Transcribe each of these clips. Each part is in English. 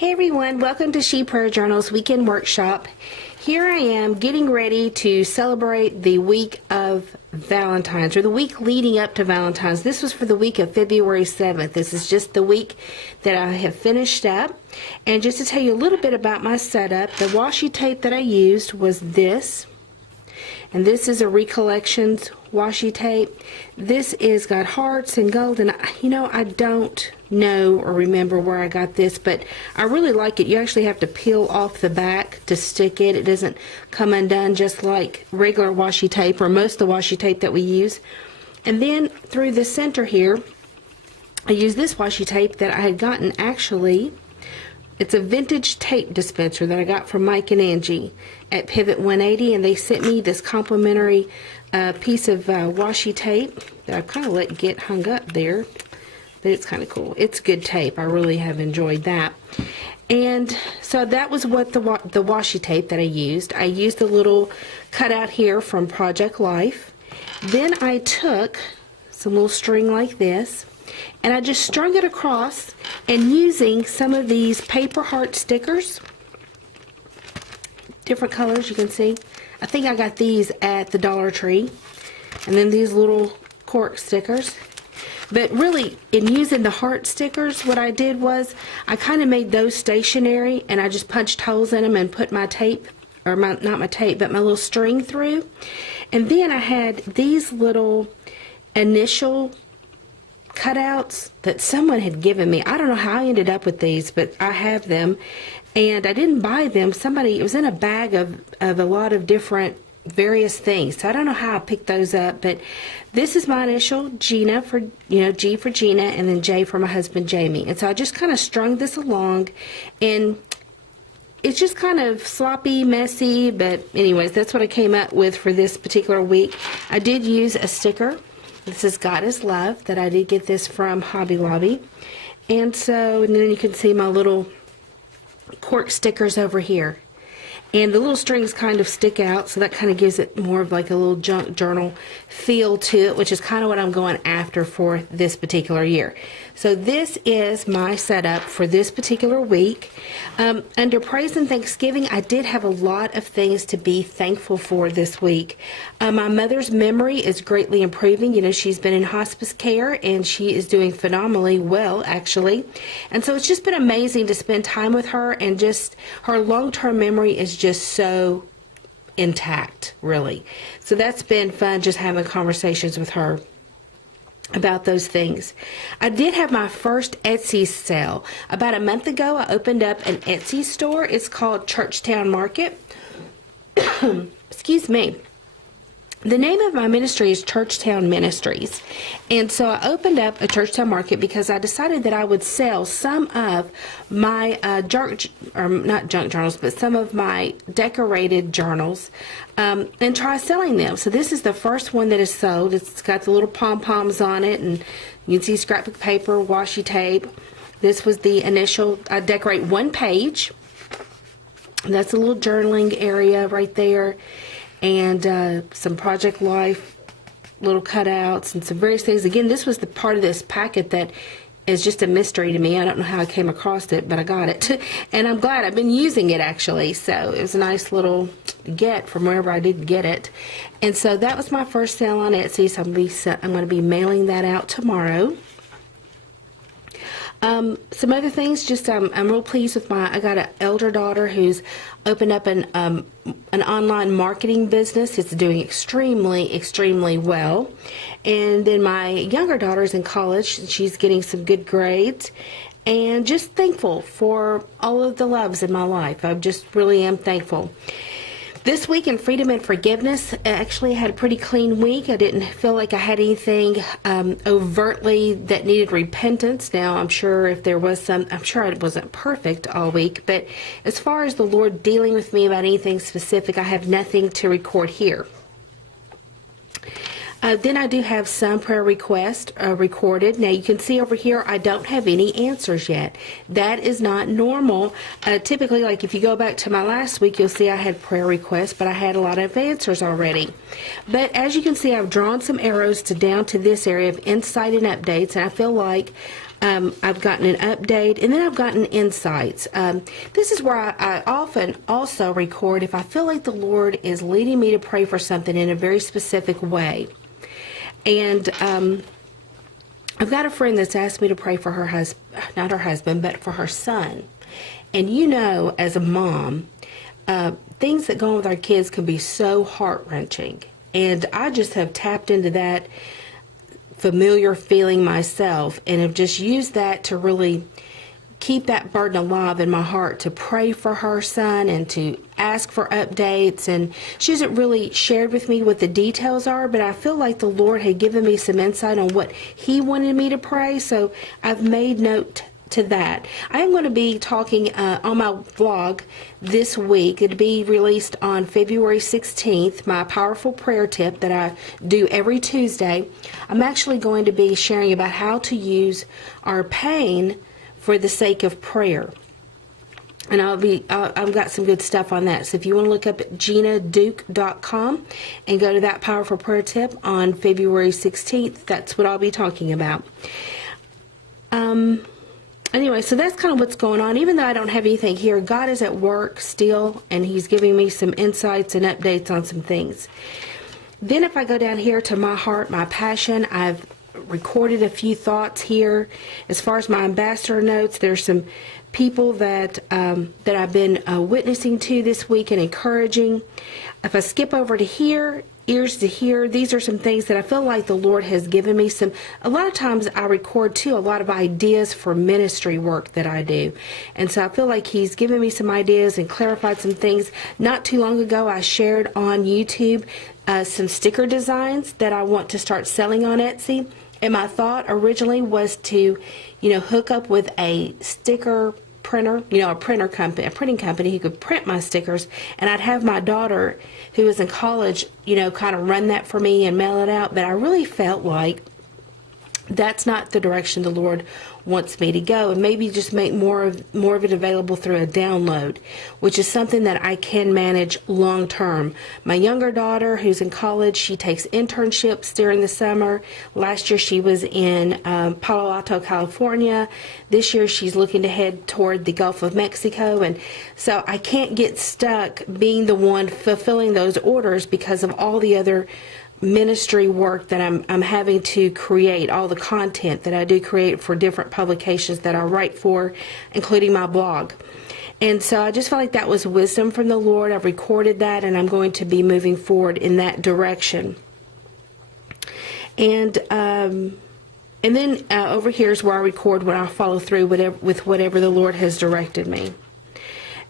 Hey everyone, welcome to She Prayer Journal's Weekend Workshop. Here I am getting ready to celebrate the week of Valentine's, or the week leading up to Valentine's. This was for the week of February 7th. This is just the week that I have finished up. And just to tell you a little bit about my setup, the washi tape that I used was this. And this is a Recollections washi tape. This is got hearts and gold, and I don't know or remember where I got this, but I really like it. You actually have to peel off the back to stick it. It doesn't come undone just like regular washi tape or most of the washi tape that we use. And then through the center here, I use this washi tape that I had gotten actually. It's a vintage tape dispenser that I got from Mike and Angie at Pivot 180, and they sent me this complimentary piece of washi tape that I kind of let get hung up there, but it's kind of cool. It's good tape. I really have enjoyed that. And so that was what the washi tape that I used. I used a little cutout here from Project Life. Then I took some little string like this, and I just strung it across, and using some of these paper heart stickers, different colors you can see. I think I got these at the Dollar Tree. And then these little cork stickers. But really, in using the heart stickers, what I did was I kind of made those stationary, and I just punched holes in them and put my tape, or not my tape, but my little string through. And then I had these little initial cutouts that someone had given me. I don't know how I ended up with these, but I have them, and I didn't buy them. It was in a bag of a lot of different various things, so I don't know how I picked those up, but this is my initial, Gina, for G for Gina, and then J for my husband Jamie. And so I just kind of strung this along, and it's just kind of sloppy, messy, but anyways, that's what I came up with for this particular week. I did use a sticker. This is God is Love, that I did get this from Hobby Lobby. And then you can see my little cork stickers over here. And the little strings kind of stick out, so that kind of gives it more of like a little junk journal feel to it, which is kind of what I'm going after for this particular year. So this is my setup for this particular week. Under Praise and Thanksgiving, I did have a lot of things to be thankful for this week. My mother's memory is greatly improving. She's been in hospice care, and she is doing phenomenally well, actually. And so it's just been amazing to spend time with her, and just her long-term memory is just so intact, really. So that's been fun, just having conversations with her about those things. I did have my first Etsy sale. About a month ago, I opened up an Etsy store. It's called Churchtown Market. Excuse me. The name of my ministry is Churchtown Ministries. And so I opened up a Churchtown Market because I decided that I would sell some of my not junk journals, but some of my decorated journals, and try selling them. So this is the first one that is sold. It's got the little pom-poms on it, and you can see scrapbook paper, washi tape. This was the initial. I decorate one page. That's a little journaling area right there. And some Project Life little cutouts and some various things. Again, this was the part of this packet that is just a mystery to me. I don't know how I came across it, but I got it. And I'm glad. I've been using it, actually. So it was a nice little get from wherever I did get it. And so that was my first sale on Etsy. So I'm going to be mailing that out tomorrow. Some other things, I'm real pleased with I got an elder daughter who's opened up an online marketing business. It's doing extremely, extremely well. And then my younger daughter's in college. She's getting some good grades. And just thankful for all of the loves in my life. I just really am thankful. This week in Freedom and Forgiveness, I actually had a pretty clean week. I didn't feel like I had anything overtly that needed repentance. Now, I'm sure if there was I'm sure I wasn't perfect all week, but as far as the Lord dealing with me about anything specific, I have nothing to record here. Then I do have some prayer requests recorded. Now you can see over here I don't have any answers yet. That is not normal. Typically, like if you go back to my last week, you'll see I had prayer requests, but I had a lot of answers already. But as you can see, I've drawn some arrows down to this area of insight and updates, and I feel like I've gotten an update, and then I've gotten insights. This is where I often also record if I feel like the Lord is leading me to pray for something in a very specific way. And I've got a friend that's asked me to pray for her husband, not her husband, but for her son. And you know, as a mom, things that go on with our kids can be so heart-wrenching. And I just have tapped into that familiar feeling myself and have just used that to really keep that burden alive in my heart, to pray for her son and to ask for updates. And she hasn't really shared with me what the details are, but I feel like the Lord had given me some insight on what he wanted me to pray, so I've made note to that. I am going to be talking on my vlog this week. It'll be released on February 16th, my powerful prayer tip that I do every Tuesday. I'm actually going to be sharing about how to use our pain for the sake of prayer. And I've got some good stuff on that. So if you want to look up at ginaduke.com and go to that powerful prayer tip on February 16th, that's what I'll be talking about. Anyway, so that's kind of what's going on. Even though I don't have anything here, God is at work still, and he's giving me some insights and updates on some things. Then if I go down here to my heart, my passion, I've recorded a few thoughts here. As far as my ambassador notes, there's some people that I've been witnessing to this week and encouraging. If I skip over to here, ears to hear, these are some things that I feel like the Lord has given me some. A lot of times I record too a lot of ideas for ministry work that I do, and so I feel like he's given me some ideas and clarified some things. Not too long ago I shared on YouTube some sticker designs that I want to start selling on Etsy, and my thought originally was to hook up with a sticker printer, a printing company who could print my stickers, and I'd have my daughter, who is in college, kind of run that for me and mail it out. But I really felt like that's not the direction the Lord wants me to go, and maybe just make more of it available through a download, which is something that I can manage long term. My younger daughter, who's in college, she takes internships during the summer. Last year she was in Palo Alto, California. This year she's looking to head toward the Gulf of Mexico, and so I can't get stuck being the one fulfilling those orders because of all the other ministry work that I'm having to create, all the content that I do create for different publications that I write for, including my blog. And so I just felt like that was wisdom from the Lord. I've recorded that, and I'm going to be moving forward in that direction. And then over here is where I record when I follow through with whatever the Lord has directed me.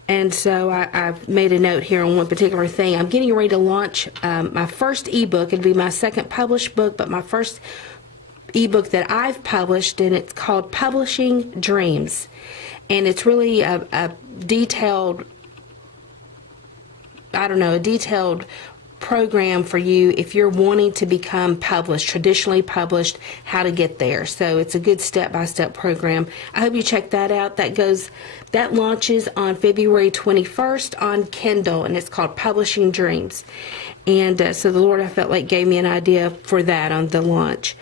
And so I've made a note here on one particular thing. I'm getting ready to launch my first ebook. It'll be my second published book, but my first ebook that I've published, and it's called Publishing Dreams. And it's really a detailed program for you if you're wanting to become published, traditionally published, how to get there. So it's a good step-by-step program. I hope you check that out. That launches on February 21st on Kindle, and it's called Publishing Dreams. And so the Lord, I felt like, gave me an idea for that on the launch.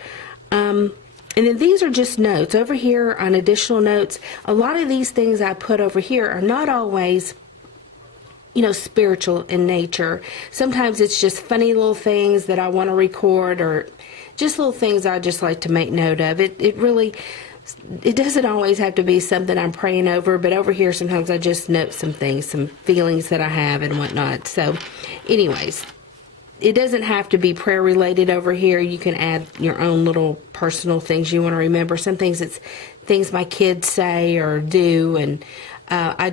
And then these are just notes. Over here on additional notes, a lot of these things I put over here are not always spiritual in nature. Sometimes it's just funny little things that I want to record, or just little things I just like to make note of. It doesn't always have to be something I'm praying over, but over here sometimes I just note some things, some feelings that I have and whatnot. So anyways, it doesn't have to be prayer related over here. You can add your own little personal things you want to remember. Some things it's things my kids say or do, and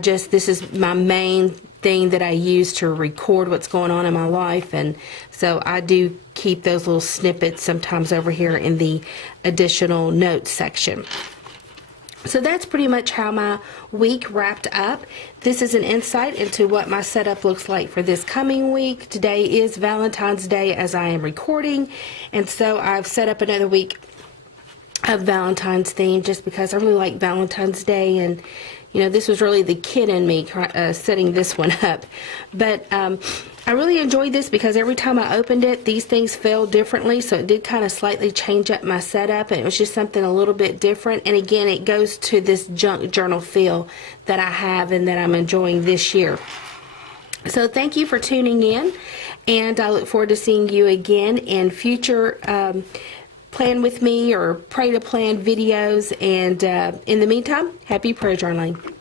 this is my main thing that I use to record what's going on in my life, and so I do keep those little snippets sometimes over here in the additional notes section. So that's pretty much how my week wrapped up. This is an insight into what my setup looks like for this coming week. Today is Valentine's Day as I am recording, and so I've set up another week of Valentine's theme just because I really like Valentine's Day, and You know, this was really the kid in me setting this one up. But I really enjoyed this because every time I opened it, these things fell differently. So it did kind of slightly change up my setup. And it was just something a little bit different. And again, it goes to this junk journal feel that I have and that I'm enjoying this year. So thank you for tuning in. And I look forward to seeing you again in future Plan With Me or Pray to Plan videos. And in the meantime, happy prayer journaling.